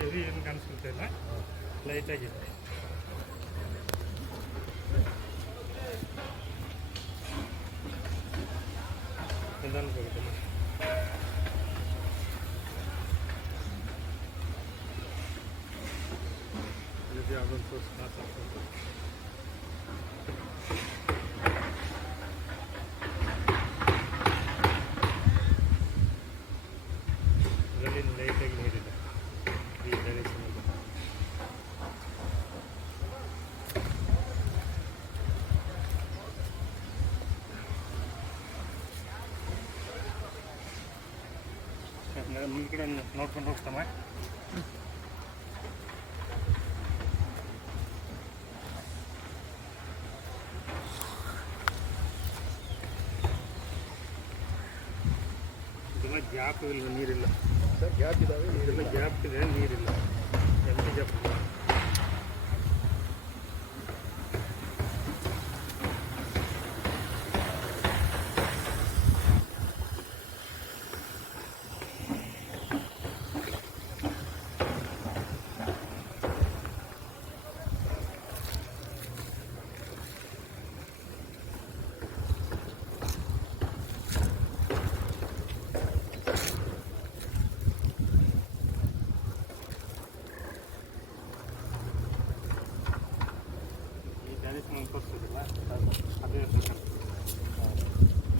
Heavy ಏನು ಕಾಣಿಸ್ಕೊಳ್ತಿಲ್ಲ, ಲೈಟಾಗಿದೆ. ನಿಧಾನಕ್ಕೆ ಹೋಗುತ್ತೆ. ಇದು ಯಾವುದೊಂದು ಸೋರ್ಸ್ ಮಾತಾಡ್ಕೊಂಡು ಇದರಲ್ಲಿ ಲೈಟಾಗಿ ನೀರಿದೆ ಈ ಡೈರೆಕ್ಷನ್. ಮುಂದೆ ಕಡೆ ನೋಡ್ಕೊಂಡು ಹೋಗ್ತಮ್ಮ. ಇದೆಲ್ಲ ಗ್ಯಾಪ್ ಇಲ್ಲ, ನೀರಿಲ್ಲ ಸರ್. ಗ್ಯಾಪ್ ಇದ್ದಾವೆ, ನೀರಿಲ್ಲ. ಗ್ಯಾಪ್ ಇದೆ, ನೀರಿಲ್ಲ. ಎಂಟಿ ಗ್ಯಾಪ್ ಇಲ್ಲ. ತೋರಿಸೋದಿಲ್ಲ ಅದೇ ಸರ್.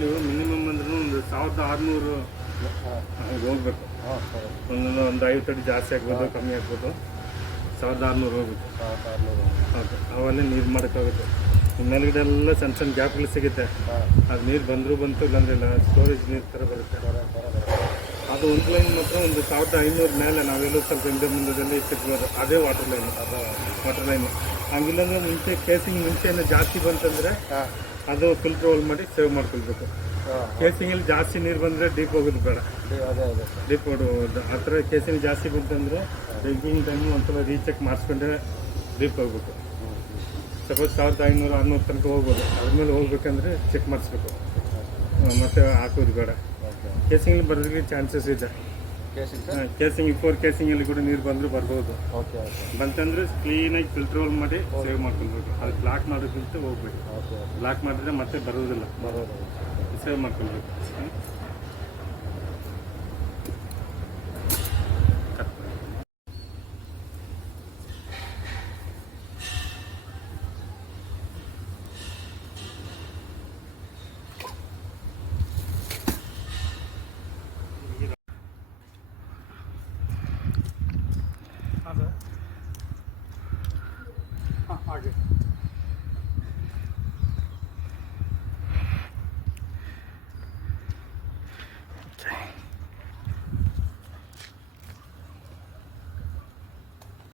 ನೀವು ಮಿನಿಮಮ್ ಅಂದ್ರೂ ಒಂದು 1600 ಹೋಗ್ಬೇಕು. ಒಂದು 50 ಅಡಿ ಜಾಸ್ತಿ ಆಗ್ಬೋದು, ಕಮ್ಮಿ ಆಗ್ಬೋದು. 1600 ಹೋಗುತ್ತೆ. ಹೌದು, ಅವಲ್ಲೇ ನೀರು ಮಾಡೋಕ್ಕಾಗುತ್ತೆ. ಮೇಲ್ಗಡೆ ಎಲ್ಲ ಸಣ್ಣ ಸಣ್ಣ ಗ್ಯಾಪ್ಗಳು ಸಿಗುತ್ತೆ. ಅದು ನೀರು ಬಂದರೂ ಬಂತು, ಇಲ್ಲಾಂದ್ರೆ ಇಲ್ಲ. ಸ್ಟೋರೇಜ್ ನೀರು ಥರ ಬರುತ್ತೆ. ಅದು ಒಂದು ಲೈನ್ ಮಾತ್ರ ಒಂದು 1500 ಮೇಲೆ ನಾವೆಲ್ಲೂ ಸ್ವಲ್ಪ ಹಿಂದೆ ಮುಂದದಲ್ಲಿ ಇಟ್ಟಿರ್ಬೋದು. ಅದೇ ವಾಟರ್ ಲೈನ್. ಹಂಗಿಲ್ಲಾಂದ್ರೆ ಮುಂಚೆ ಕೇಸಿಂಗ್ ಮುಂಚೆನೇ ಜಾಸ್ತಿ ಬಂತಂದರೆ ಅದು ಫಿಲ್ಟರ್ ಹೋಲ್ ಮಾಡಿ ಸೇವ್ ಮಾಡ್ಕೊಳ್ಬೇಕು. ಕೇಸಿಂಗಲ್ಲಿ ಜಾಸ್ತಿ ನೀರು ಬಂದರೆ ಡೀಪ್ ಹೋಗೋದು ಬೇಡ. ಡೀಪ್ ಹೋಗೋದು ಆ ಥರ ಕೇಸಿಂಗ್ ಜಾಸ್ತಿ ಬಂತಂದರೆ ಡ್ರಿಂಕಿಂಗ್ ಟೈಮು ಒಂದ್ಸಲ ರೀಚೆಕ್ ಮಾಡಿಸ್ಕೊಂಡ್ರೆ ಡೀಪ್ ಹೋಗ್ಬೇಕು. ಸಪೋಸ್ 1500-600 ತನಕ ಹೋಗ್ಬೋದು. ಅದ್ಮೇಲೆ ಹೋಗ್ಬೇಕಂದ್ರೆ ಚೆಕ್ ಮಾಡಿಸ್ಬೇಕು, ಮತ್ತೆ ಹಾಕೋದು ಬೇಡ. ಕೇಸಿಂಗಲ್ಲಿ ಬರೋದಕ್ಕೆ ಚಾನ್ಸಸ್ ಇದೆ. ಕೇಸಿಂಗ್ 4 ಕೇಸಿಂಗಲ್ಲಿ ಕೂಡ ನೀರು ಬಂದರೂ ಬರ್ಬೋದು. ಬಂತಂದ್ರೆ ಕ್ಲೀನಾಗಿ ಫಿಲ್ಟರ್ ಹೋಲ್ ಮಾಡಿ ಸೇವ್ ಮಾಡ್ಕೊಳ್ಬೇಕು. ಅದು ಬ್ಲಾಕ್ ಮಾಡೋದಕ್ಕಿಂತ ಹೋಗ್ಬೇಕು. ಬ್ಲಾಕ್ ಮಾಡಿದ್ರೆ ಮತ್ತೆ ಬರೋದಿಲ್ಲ, ಸೇವ್ ಮಾಡ್ಕೊಳ್ಬೇಕು.